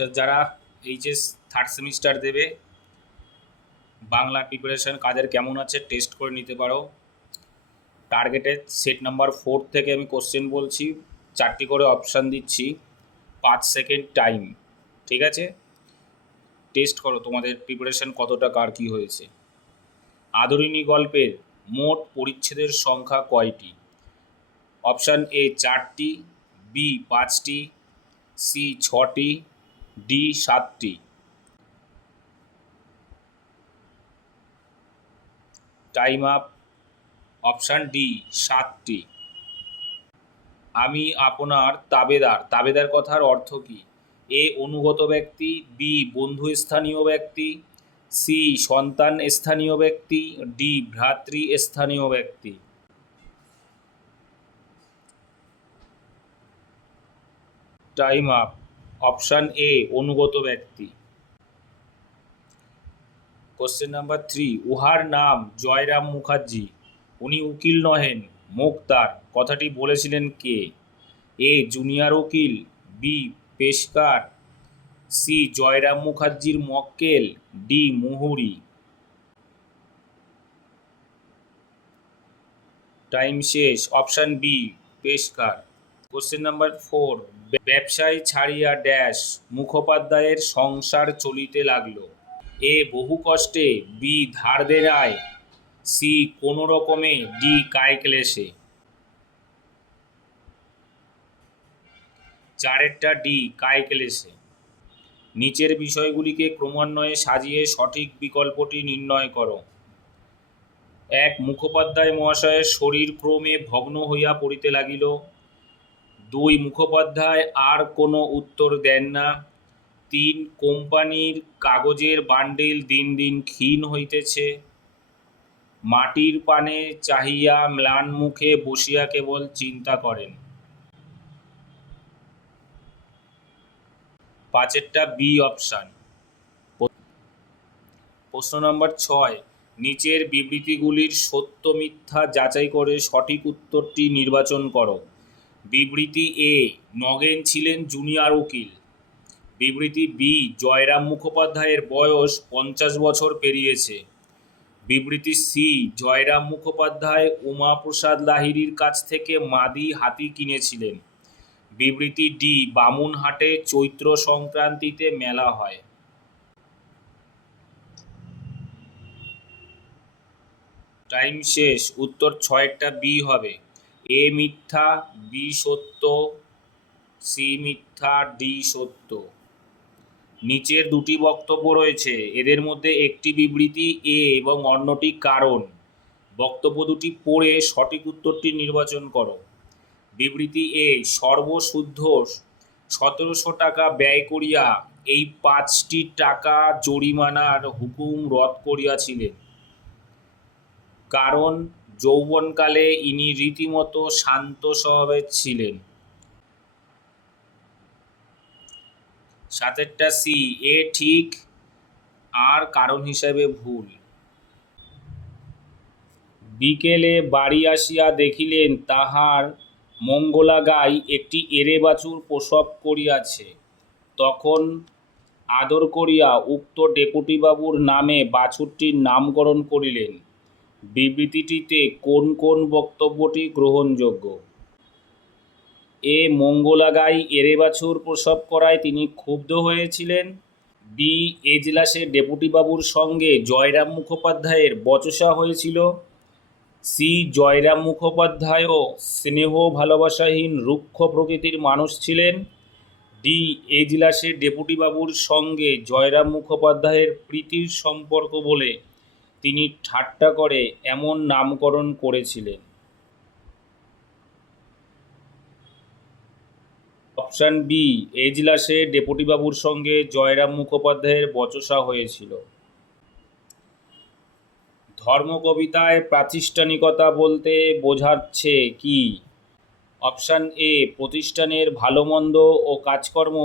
আচ্ছা, যারা HS third semester দেবে, বাংলা প্রিপারেশন কাদের কেমন আছে টেস্ট করে নিতে পারো। টার্গেটের সেট নাম্বার 4 থেকে আমি কোশ্চেন বলছি, 4টি করে অপশান দিচ্ছি, 5 সেকেন্ড টাইম। ঠিক আছে, টেস্ট করো তোমাদের প্রিপারেশন কতটা কার কী হয়েছে। আদরিণী গল্পের মোট পরিচ্ছেদের সংখ্যা কয়টি? অপশান এ 4টি, বি 5টি, সি 6টি, ডি 7টি। Time up. অপশান ডি 7টি। আমি আপনার তাবেদার, তাবেদার কথার অর্থ কী? এ অনুগত ব্যক্তি, বি বন্ধু স্থানীয় ব্যক্তি, সি সন্তান স্থানীয় ব্যক্তি, ডি ভ্রাতৃ স্থানীয় ব্যক্তি। Time up. অপশান এ অনুগত ব্যক্তি। কোশ্চেন নাম্বার 3, উহার নাম জয়রাম মুখার্জি, উনি উকিল নহেন, মোক্তার, কথাটি বলেছিলেন কে? এ জুনিয়র উকিল, বি পেশকার, সি জয়রাম মুখার্জির মক্কেল, ডি মুহুরি। টাইম শেষ। অপশান বি পেশকার। কোশ্চেন নাম্বার 4, ব্যবসায় ছাড়িয়া ড্যাশ মুখোপাধ্যায়ের সংসার চলিতে লাগলো। এ বহু কষ্টে, বি ধার দেনায়, সি কোনো রকমে, ডি কায়ক্লেশে। চারেরটা ডি কায়ক্লেশে। নিচের বিষয়গুলিকে ক্রমান্বয়ে সাজিয়ে সঠিক বিকল্পটি নির্ণয় করো। 1, মুখোপাধ্যায় মহাশয়ের শরীর ক্রমে ভগ্ন হইয়া পড়িতে লাগিল। 2, মুখোপাধ্যায় আর কোনো উত্তর দেন না। 3, কোম্পানির কাগজের বান্ডিল দিন দিন ক্ষীণ হইতেছে। মাটির পানে চাহিয়া ম্লান মুখে বসিয়া কেবল চিন্তা করেন। 5এরটা বি অপশান। প্রশ্ন নম্বর 6, নিচের বিবৃতিগুলির সত্য মিথ্যা যাচাই করে সঠিক উত্তরটি নির্বাচন করো। বিবৃতি এ, নগেন ছিলেন জুনিয়র উকিল। বিবৃতি বি, জয়রাম মুখোপাধ্যায়ের বয়স 50 বছর পেরিয়েছে। বিবৃতি সি, জয়রাম মুখোপাধ্যায় উমাপ্রসাদ লাহিড়ীর কাছ থেকে মাদি হাতি কিনেছিলেন। বিবৃতি ডি, বামুনহাটে চৈত্র সংক্রান্তিতে মেলা হয়। টাইম শেষ। উত্তর 6এরটা বি হবে। এ মিথ্যা, বি সত্য, সি মিথ্যা, ডি সত্য। নিচের দুটি বক্তব্য রয়েছে, এদের মধ্যে একটি বিবৃতি এ এবং অন্যটি কারণ। বক্তব্য দুটি পড়ে সঠিক উত্তরটি নির্বাচন করো। বিবৃতি এ, সর্বশুদ্ধ 1700 টাকা ব্যয় করিয়া এই 5টি টাকা জরিমানার হুকুম রদ করিয়াছিলেন। কারণ যৌবনকালে ইনি রীতিমতো শান্ত স্বভাবের ছিলেন। 7এরটা সি, এ ঠিক আর কারণ হিসাবে ভুল। বিকেলে বাড়ি আসিয়া দেখিলেন তাহার মঙ্গলা গাই একটি এঁড়ে বাছুর প্রসব করিয়াছে। তখন আদর করিয়া উক্ত ডেপুটিবাবুর নামে বাছুরটির নামকরণ করিলেন। বিবৃতিটিতে কোন কোন বক্তব্যটি গ্রহণযোগ্য? এ, মঙ্গলা গাই এঁড়ে বাছুর প্রসব করায় তিনি ক্ষুব্ধ হয়েছিলেন। বি, এজলাসে ডেপুটিবাবুর সঙ্গে জয়রাম মুখোপাধ্যায়ের বচসা হয়েছিল। সি, জয়রাম মুখোপাধ্যায়ও স্নেহ ভালোবাসাহীন রুক্ষ প্রকৃতির মানুষ ছিলেন। ডি, এজলাসে ডেপুটিবাবুর সঙ্গে জয়রাম মুখোপাধ্যায়ের প্রীতির সম্পর্ক বলে তিনি ঠাট্টা করে এমন নামকরণ করেছিলেন। অপশান বি, এজলাসে ডেপুটিবাবুর সঙ্গে জয়রাম মুখোপাধ্যায়ের বচসা হয়েছিল। ধর্মকবিতায় প্রাতিষ্ঠানিকতা বলতে বোঝাচ্ছে কি? অপশান এ, প্রতিষ্ঠানের ভালো মন্দ ও কাজকর্ম।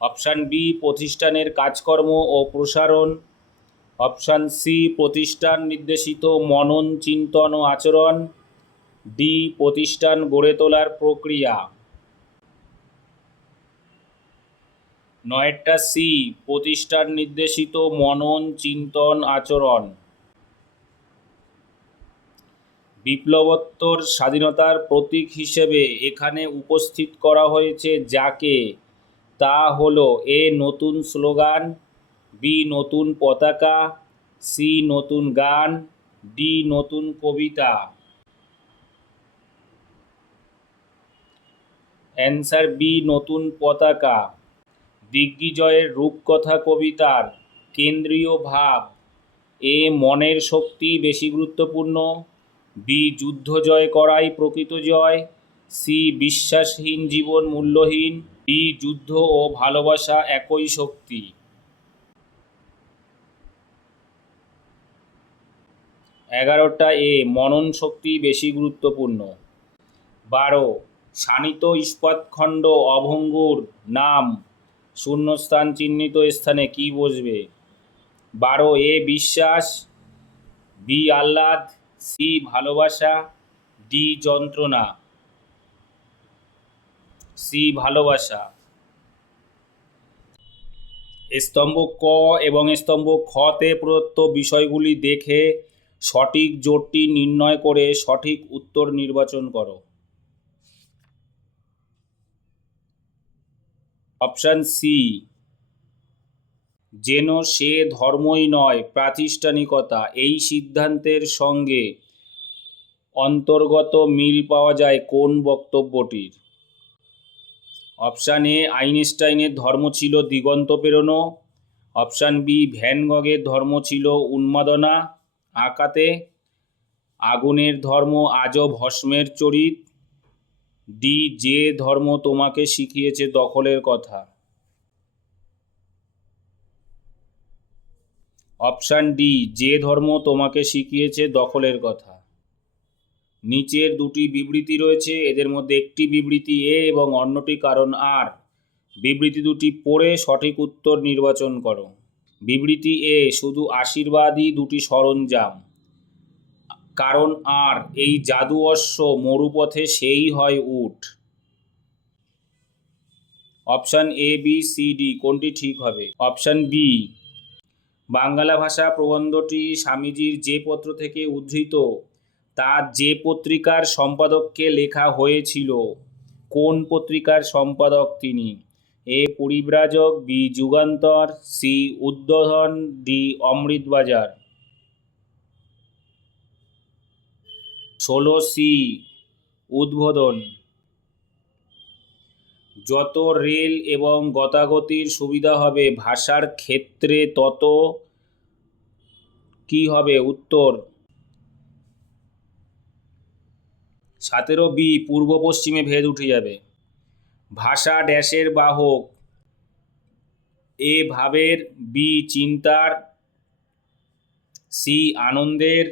অপশান বি, প্রতিষ্ঠানের কাজকর্ম ও প্রসারণ। অপশান সি, প্রতিষ্ঠান নির্দেশিত মনন চিন্তন ও আচরণ। ডি, প্রতিষ্ঠান গড়ে তোলার প্রক্রিয়া। নয়েরটা সি, প্রতিষ্ঠান নির্দেশিত মনন চিন্তন আচরণ। বিপ্লবোত্তর স্বাধীনতার প্রতীক হিসেবে এখানে উপস্থিত করা হয়েছে যাকে, তা হলো এ নতুন স্লোগান, বি নতুন পতাকা, সি নতুন গান, ডি নতুন কবিতা। অ্যান্সার বি নতুন পতাকা। দিগ্বিজয়ের রূপকথা কবিতার কেন্দ্রীয় ভাব, এ মনের শক্তি বেশি গুরুত্বপূর্ণ, বি যুদ্ধ জয় করাই প্রকৃত জয়, সি বিশ্বাসহীন জীবন মূল্যহীন, ডি যুদ্ধ ও ভালোবাসা একই শক্তি। এগারোটা এ মনন শক্তি বেশি গুরুত্বপূর্ণ। 12 শানিত ইস্পাতখণ্ড অভঙ্গুর নাম শূন্যস্থান চিহ্নিত স্থানে কি বসবে? 12 এ বিশ্বাস, বি আহ্লাদ, সি ভালোবাসা, ডি যন্ত্রণা। সি ভালোবাসা। স্তম্ভ ক এবং স্তম্ভ খতে প্রদত্ত বিষয়গুলি দেখে সঠিক জোটটি নির্ণয় করে সঠিক উত্তর নির্বাচন করো। অপশান সি, যেন সে ধর্মই নয় প্রাতিষ্ঠানিকতা, এই সিদ্ধান্তের সঙ্গে অন্তর্গত মিল পাওয়া যায় কোন বক্তব্যটির? অপশান এ আইনস্টাইনের ধর্ম ছিল দিগন্ত পেরোনো, অপশান বি ভ্যান গগের ধর্ম ছিল উন্মাদনা আঁকাতে, আগুনের ধর্ম আজও ভস্মের চরিত, ডি যে ধর্ম তোমাকে শিখিয়েছে দখলের কথা। অপশান ডি যে ধর্ম তোমাকে শিখিয়েছে দখলের কথা। নিচের দুটি বিবৃতি রয়েছে, এদের মধ্যে একটি বিবৃতি এ এবং অন্যটি কারণ আর। বিবৃতি দুটি পড়ে সঠিক উত্তর নির্বাচন করো। বিবৃতি এ শুধু আশীর্বাদই দুটি সরঞ্জাম, কারণ আর এই জাদু অশ্ব মরুপথে সেই হয় উট। Option A B C D কোনটি ঠিক হবে? Option B. বাংলা ভাষা প্রবন্ধটি স্বামীজির যে পত্র থেকে উদ্ধৃত তা যে পত্রিকার সম্পাদককে লেখা হয়েছিল? কোন পত্রিকার সম্পাদক তিনি? এ পরিব্রাজক, বি যুগান্তর, সি উদ্বোধন, ডি অমৃতবাজার। 16 সি উদ্বোধন। যত রেল এবং গতাগতির সুবিধা হবে ভাষার ক্ষেত্রে তত কি হবে? উত্তর 17 বি পূর্ব পশ্চিমে ভেদ উঠে যাবে। ভাষা ড্যাশের বাহক, এ ভাবের, বি চিন্তার, সি আনন্দের,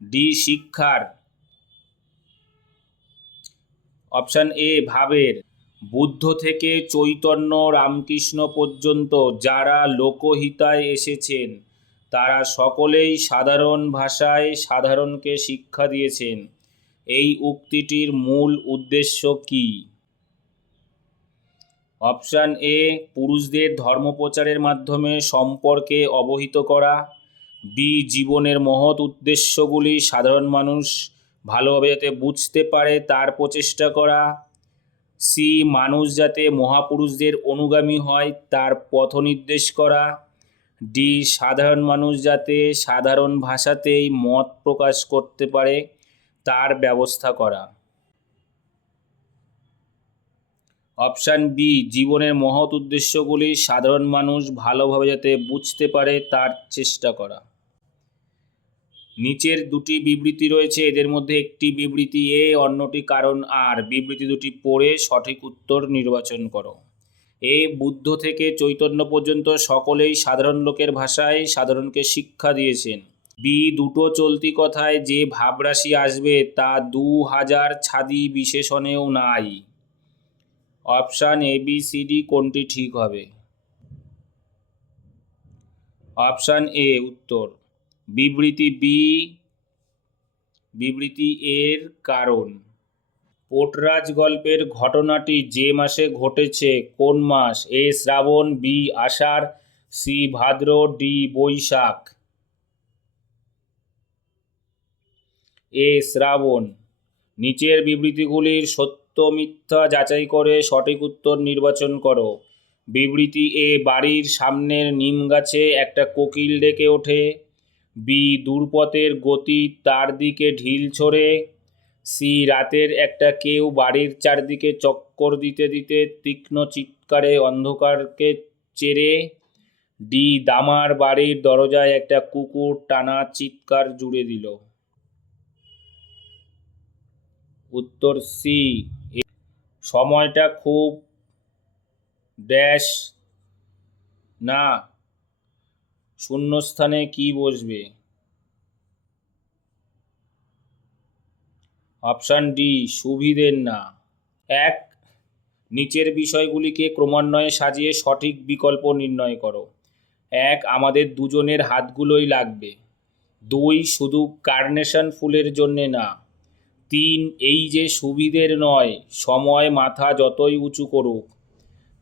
ডি শিক্ষার। অপশান এ ভাবের। বুদ্ধ থেকে চৈতন্য রামকৃষ্ণ পর্যন্ত যারা লোকহিতায় এসেছেন তারা সকলেই সাধারণ ভাষায় সাধারণকে শিক্ষা দিয়েছেন। এই উক্তিটির মূল উদ্দেশ্য কি? অপশান এ পুরুষদের ধর্মপ্রচারের মাধ্যমে সম্পর্কে অবহিত করা, বি জীবনের মহৎ উদ্দেশ্যগুলি সাধারণ মানুষ ভালোভাবে যাতে বুঝতে পারে তার প্রচেষ্টা করা, সি মানুষ যাতে মহাপুরুষদের অনুগামী হয় তার পথ নির্দেশ করা, ডি সাধারণ মানুষ যাতে সাধারণ ভাষাতেই মত প্রকাশ করতে পারে তার ব্যবস্থা করা। অপশান বি জীবনের মহৎ উদ্দেশ্যগুলি সাধারণ মানুষ ভালোভাবে যাতে বুঝতে পারে তার চেষ্টা করা। নিচের দুটি বিবৃতি রয়েছে, এদের মধ্যে একটি বিবৃতি এ, অন্যটি কারণ আর। বিবৃতি দুটি পড়ে সঠিক উত্তর নির্বাচন করো। এ বুদ্ধ থেকে চৈতন্য পর্যন্ত সকলেই সাধারণ লোকের ভাষায় সাধারণকে শিক্ষা দিয়েছেন। বি দুটো চলতি কথায় যে ভাবরাশি আসবে তা 2000 ছাদি বিশেষণেও নাই। Option A B C D কোনটি ঠিক হবে? অপশান এ উত্তর। বিবৃতি বি বিবৃতি এর কারণ। পোর্টরাজ গল্পের ঘটনাটি যে মাসে ঘটেছে কোন মাস? এ শ্রাবণ, বি আষাঢ়, সি ভাদ্র, ডি বৈশাখ। এ শ্রাবণ। নিচের বিবৃতিগুলির সত্য মিথ্যা যাচাই করে সঠিক উত্তর নির্বাচন করো। বিবৃতি এ, বাড়ির সামনের নিম গাছে একটা কোকিল ডেকে ওঠে। বি, দূরপথের গতি তার দিকে ঢিল ছোড়ে। সি, রাতের একটা কেউ বাড়ির চারদিকে চক্কর দিতে দিতে তীক্ষ্ণ চিৎকারে অন্ধকারকে চেরে। ডি, দামার বাড়ির দরজায় একটা কুকুর টানা চিৎকার জুড়ে দিল। উত্তর সি। সময়টা খুব ড্যাশ না, শূন্যস্থানে কি বসবে? অপশান ডি, সুবিধের না। এক, নিচের বিষয়গুলিকে ক্রমান্বয়ে সাজিয়ে সঠিক বিকল্প নির্ণয় করো। এক, আমাদের দুজনের হাতগুলোই লাগবে। দুই, শুধু কার্নেশন ফুলের জন্যে না। তিন, এই যে সুবিধের নয়, সময় মাথা যতই উঁচু করুক।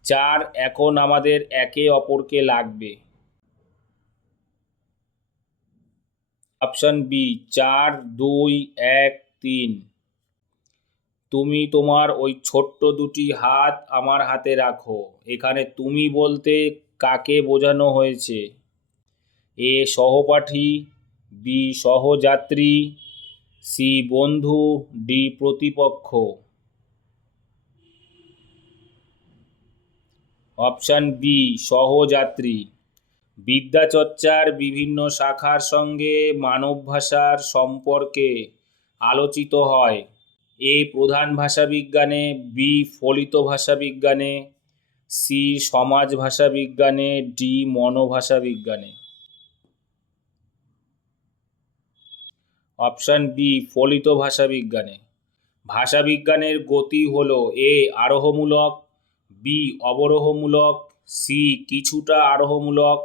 চার, এখন আমাদের একে অপরকে লাগবে। Option B, 4, 2, 1, 3। তুমি তোমার ওই ছোট্ট দুটি হাত আমার হাতে রাখো। এখানে তুমি বলতে কাকে বোঝানো হয়েছে? এ সহপাঠী, বি সহযাত্রী, সি বন্ধু, ডি প্রতিপক্ষ। অপশান বি, সহযাত্রী। বিদ্যাচর্চার বিভিন্ন শাখার সঙ্গে মানব ভাষার সম্পর্কে আলোচিত হয়। এ প্রধান ভাষাবিজ্ঞানে, বি ফলিত ভাষাবিজ্ঞানে, সি সমাজ ভাষাবিজ্ঞানে, ডি মনোভাষাবিজ্ঞানে। অপশান বি, ফলিত ভাষাবিজ্ঞানে। ভাষাবিজ্ঞানের গতি হল এ আরোহমূলক, বি অবরোহমূলক, সি কিছুটা আরোহমূলক,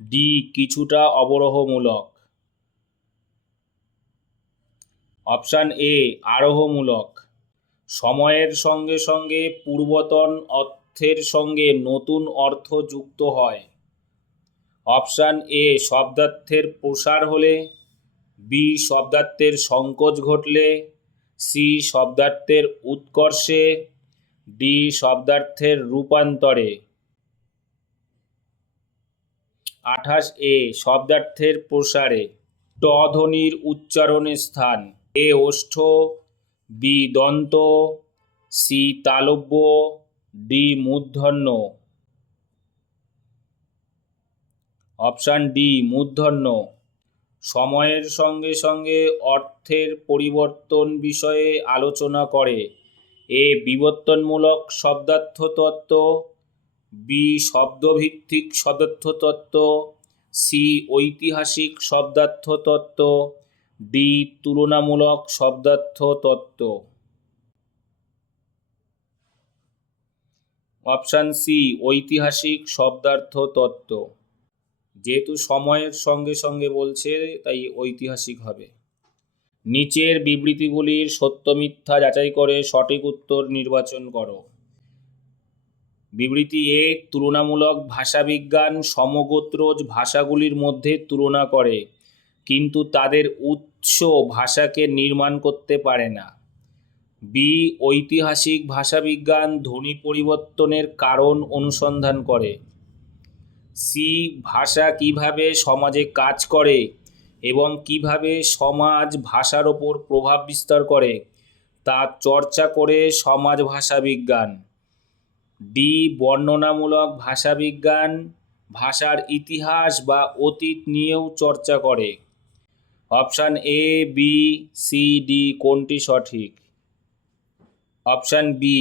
ডি কিছুটা অবরোহমূলক। Option A আরোহমূলক। সময়ের সঙ্গে সঙ্গে পূর্বতন অর্থের সঙ্গে নতুন অর্থ যুক্ত হয়। অপশান এ শব্দার্থের প্রসার হলে, বি শব্দার্থের সংকোচ ঘটলে, সি শব্দার্থের উৎকর্ষে, ডি শব্দার্থের রূপান্তরে। 28 এ শব্দার্থের প্রসারে। ট ধ্বনির উচ্চারণের স্থান। এ ওষ্ঠ, বি দন্ত, সি তালব্য, ডি মূর্ধন্য। অপশান ডি মূর্ধন্য। সময়ের সঙ্গে সঙ্গে অর্থের পরিবর্তন বিষয়ে আলোচনা করে। এ বিবর্তনমূলক শব্দার্থ তত্ত্ব, বি শব্দভিত্তিক শব্দার্থ তত্ত্ব, সি ঐতিহাসিক শব্দার্থ তত্ত্ব, ডি তুলনামূলক শব্দার্থ তত্ত্ব। অপশান সি ঐতিহাসিক শব্দার্থ তত্ত্ব। যেহেতু সময়ের সঙ্গে সঙ্গে বলছে তাই ঐতিহাসিক হবে। নিচের বিবৃতিগুলির সত্য মিথ্যা যাচাই করে সঠিক উত্তর নির্বাচন করো। বিবৃতি এ, তুলনামূলক ভাষাবিজ্ঞান সমগোত্রজ ভাষাগুলির মধ্যে তুলনা করে, কিন্তু তাদের উৎস ভাষাকে নির্মাণ করতে পারে না। বি, ঐতিহাসিক ভাষাবিজ্ঞান ধ্বনি পরিবর্তনের কারণ অনুসন্ধান করে। সি, ভাষা কিভাবে সমাজে কাজ করে এবং কিভাবে সমাজ ভাষার ওপর প্রভাব বিস্তার করে তা চর্চা করে সমাজ ভাষাবিজ্ঞান। ডি, বর্ণনামূলক ভাষাবিজ্ঞান ভাষার ইতিহাস বা অতীত নিয়েও চর্চা করে। Option A, B, C, D কোনটি সঠিক? অপশান বি,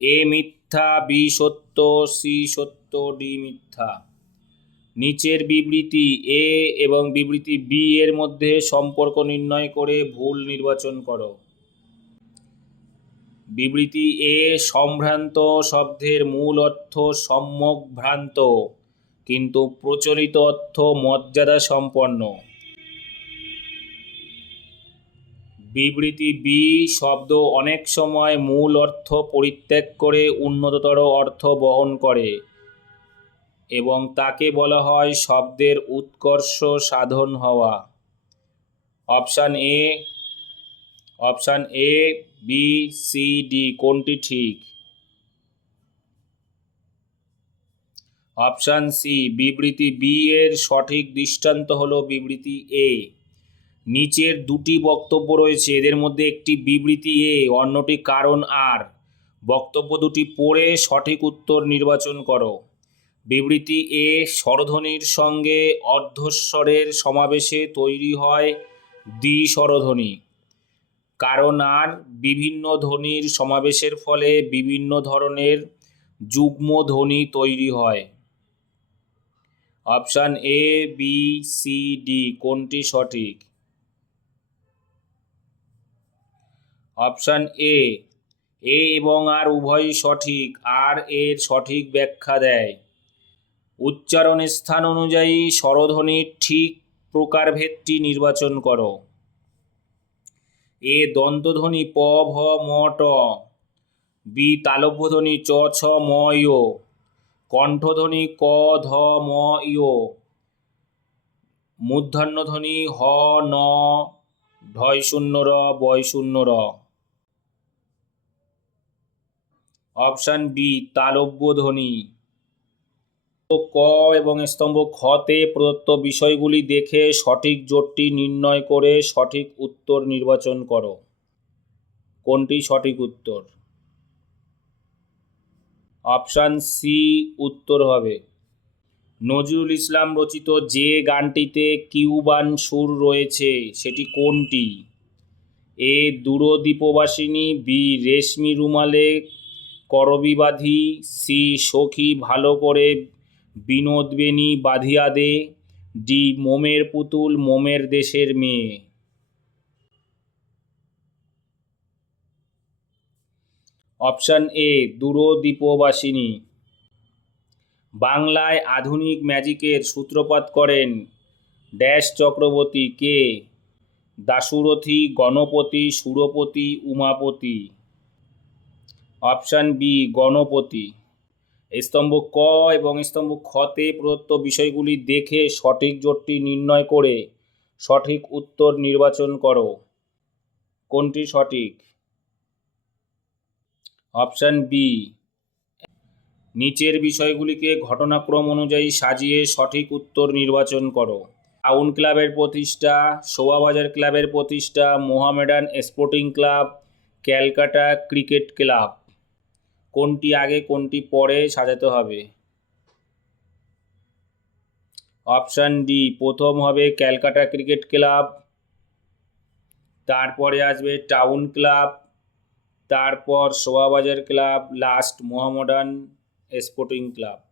এ মিথ্যা, বি সত্য, সি সত্য, ডি মিথ্যা। নিচের বিবৃতি এ এবং বিবৃতি বি এর মধ্যে সম্পর্ক নির্ণয় করে ভুল নির্বাচন করো। বিবৃতি এ, সম্ভ্রান্ত শব্দের মূল অর্থ সম্যক ভ্রান্ত, কিন্তু প্রচলিত অর্থ মর্যাদা সম্পন্ন। বিবৃতি বি শব্দ অনেক সময় মূল অর্থ পরিত্যাগ করে উন্নততর অর্থ বহন করে এবং তাকে বলা হয় শব্দের উৎকর্ষ সাধন হওয়া। Option A B C D কোনটি ঠিক? অপশান সি বিবৃতি বি এর সঠিক দৃষ্টান্ত হলো বিবৃতি এ। নিচের দুটি বক্তব্য রয়েছে, এদের মধ্যে একটি বিবৃতি এ, অন্যটি কারণ আর। বক্তব্য দুটি পড়ে সঠিক উত্তর নির্বাচন করো। বিবৃতি এ স্বরধ্বনির সঙ্গে অর্ধস্বরের সমাবেশে তৈরি হয় দ্বি-স্বরধ্বনি। কারণ আর বিভিন্ন ধ্বনির সমাবেশের ফলে বিভিন্ন ধরনের যুগ্ম ধ্বনি তৈরি হয়। Option A B C D কোনটি সঠিক? অপশান এ এবং আর উভয়ই সঠিক। আর এর সঠিক ব্যাখ্যা দেয় উচ্চারণ স্থান অনুযায়ী স্বরধ্বনির ঠিক প্রকারভেদটি নির্বাচন করো। এ দন্তধ্বনি প ভ ম ট, বি তালব্যধ্বনি চ ছ ম য়, কণ্ঠধ্বনি ক ধ ম য়, মূর্ধন্যধ্বনি হ ন ঢয় শূন্য র বয় শূন্য র। অপশান বি তালব্যধ্বনি। ক এবং স্তম্ভ খতে প্রদত্ত বিষয়গুলি দেখে সঠিক জোটটি নির্ণয় করে সঠিক উত্তর নির্বাচন করো। কোনটি সঠিক উত্তর? অপশান সি উত্তর হবে। নজরুল ইসলাম রচিত যে গানটিতে কিউবান সুর রয়েছে সেটি কোনটি? এ দূরদীপবাসিনী, বি রেশমি রুমালে করবি বাঁধি, সি সখী ভালো করে বিনোদবেনি বাঁধিয়া দে, ডি মোমের পুতুল মোমের দেশের মেয়ে। অপশান এ দূরদীপবাসিনী। বাংলায় আধুনিক ম্যাজিকের সূত্রপাত করেন ড্যাশ চক্রবর্তী কে? দাশরথী, গণপতি, সুরপতি, উমাপতি। Option B Ganapati. স্তম্ভ ক এবং স্তম্ভ খতে প্রদত্ত বিষয়গুলি দেখে সঠিক জোটটি নির্ণয় করে সঠিক উত্তর নির্বাচন করো। কোনটি সঠিক? Option B. নিচের বিষয়গুলিকে ঘটনাক্রম অনুযায়ী সাজিয়ে সঠিক উত্তর নির্বাচন করো। টাউন ক্লাবের প্রতিষ্ঠা, শোভাবাজার ক্লাবের প্রতিষ্ঠা, Mohammedan sporting club, Calcutta cricket club. কোনটি আগে কোনটি পরে সাজাতে হবে? অপশান ডি প্রথম হবে ক্যালকাটা ক্রিকেট ক্লাব, তারপরে আসবে টাউন ক্লাব, তারপর Shobhabazar club, last Mohammedan sporting club.